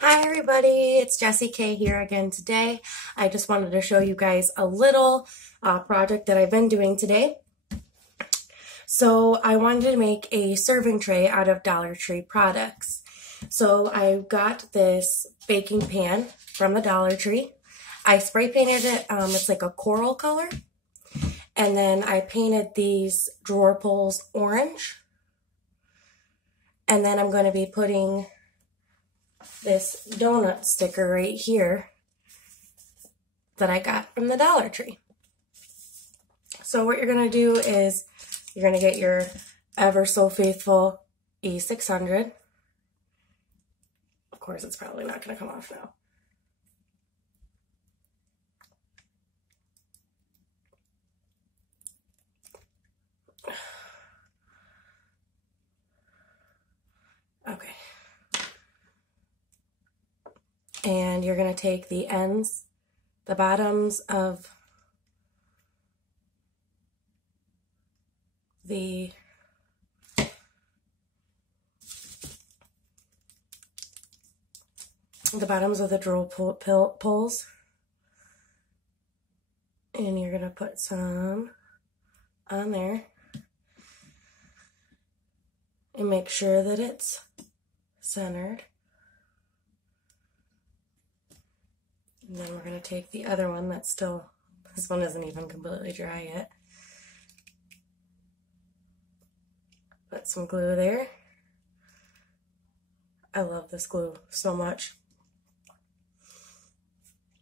Hi everybody, it's Jessie K here again today. I just wanted to show you guys a little project that I've been doing today. So I wanted to make a serving tray out of Dollar Tree products. So I got this baking pan from the Dollar Tree. I spray painted it, it's like a coral color. And then I painted these drawer pulls orange. And then I'm going to be putting this donut sticker right here that I got from the Dollar Tree. So what you're going to do is you're going to get your ever so faithful E600. Of course, it's probably not going to come off now. Okay. And you're going to take the ends, the bottoms of the bottoms of the drawer pulls, and you're going to put some on there and make sure that it's centered. And then we're going to take the other one that's still, this one isn't even completely dry yet. Put some glue there. I love this glue so much.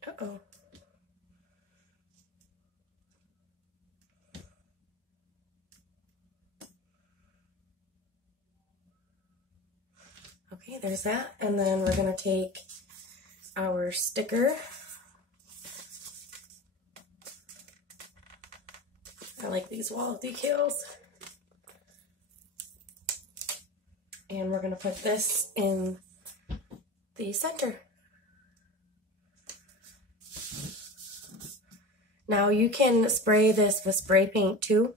Uh-oh. Okay, there's that. And then we're going to take our sticker. I like these wall decals. And we're going to put this in the center. Now you can spray this with spray paint too,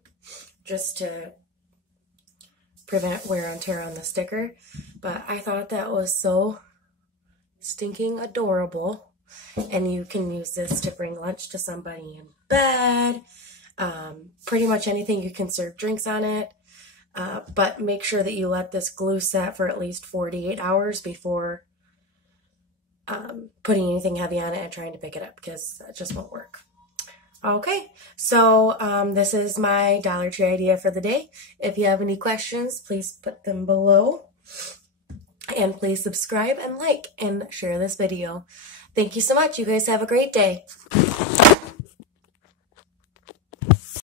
just to prevent wear and tear on the sticker. But I thought that was so stinking adorable. And you can use this to bring lunch to somebody in bed. Pretty much anything. You can serve drinks on it. But make sure that you let this glue set for at least 48 hours before putting anything heavy on it and trying to pick it up, because that just won't work. Okay, so this is my Dollar Tree idea for the day. If you have any questions, please put them below. And please subscribe and like and share this video. Thank you so much. You guys have a great day.